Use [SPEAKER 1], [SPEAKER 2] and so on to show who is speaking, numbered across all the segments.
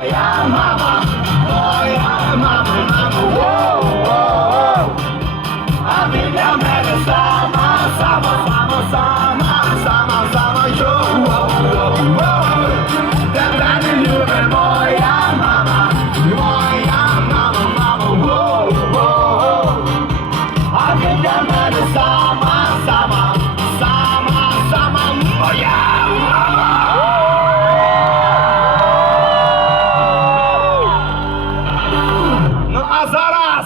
[SPEAKER 1] Yamaba.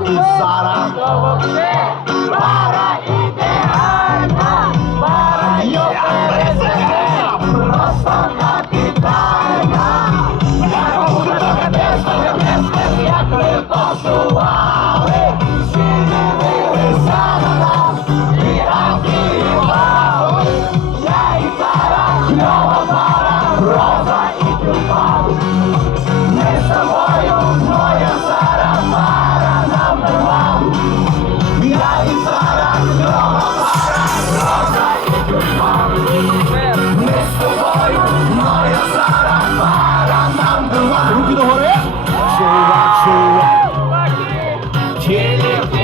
[SPEAKER 1] і зараз. Руки догори! Чувак, чувак! Чувак!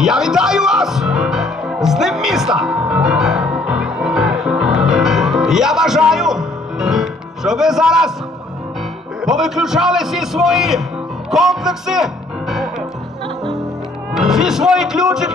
[SPEAKER 1] Я вітаю вас з ним міста. Я бажаю, щоб ви зараз повиключали всі свої комплекси, всі свої ключики.